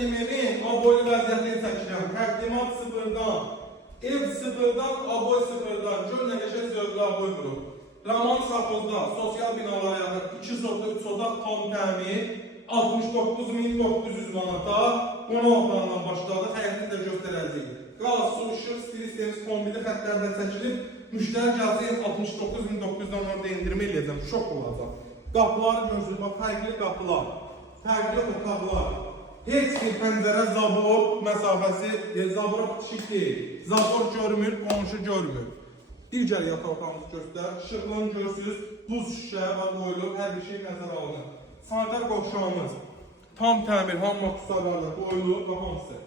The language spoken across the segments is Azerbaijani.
çəkdiyim evin aboylu vəziyyətini çəkirəm. Təqdimat sıfırdan, ev sıfırdan, aboy sıfırdan. Gör nə qəşəng zövqlü aboy qurub. Raman Safozda sosial binalara yaxın 2 sotaq, 3 sotaq tam təmin 69.900 manata qonaq otağından başladı. Həyətini də göstərəcəyik. Qaz, su, işıq, stil, temiz, kombili xətlərdə çəkilib. Müştəri gələcək 69.900-dan orada endirmə eləyəcəm. Şok olacaq. Qapıları görürsünüz, bax, fərqli qapılar, fərqli otaqlar. Heç bir pəncərə zabor məsafəsi, zabora bitişik deyil. Zabor görmür, qonşu görmür. Digər yataq otağımızı göstər. Işıqlığını görürsünüz, buz şüşə var, qoyulub, hər bir şey nəzərə alınır. Sanitar qovşağımız tam təmir, hamma qusarlarla qoyulub və hamısı.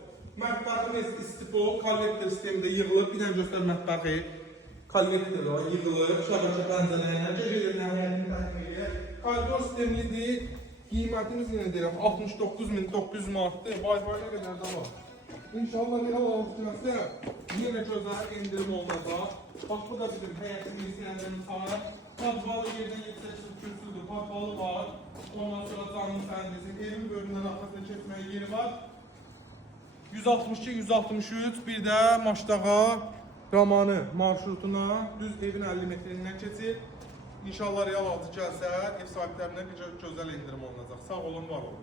Mətbəximiz istifo, kollektor sistemində yığılır. Bir dənə göstər mətbəxi. Kollektorlar yığılır, şəbəkə pəncərəylə, gecələrinə həyətini təmin edir. Koridor sistemlidir. Qiymətimiz yenə deyirəm 69.900 manatdır. Wi-Fi-yə qədər də var. İnşallah real alışdırırsa yenə gözəl endirim olunacaq. Bax, bu da bizim həyətimiz, istəyənlərimiz var. Padvalı yerdən yüksəksin kürsüdür, padvalı var. Ondan sonra canlı səndisi, evin bölümündən arxasına çəkməyə yeri var. 162-163, bir də Maçdağa Ramanı marşrutuna düz evin 50 metrindən keçir. İnşallah real alıcı gəlsə, ev sahiblərinə gözəl endirim olunacaq. Sağ olun, var olun.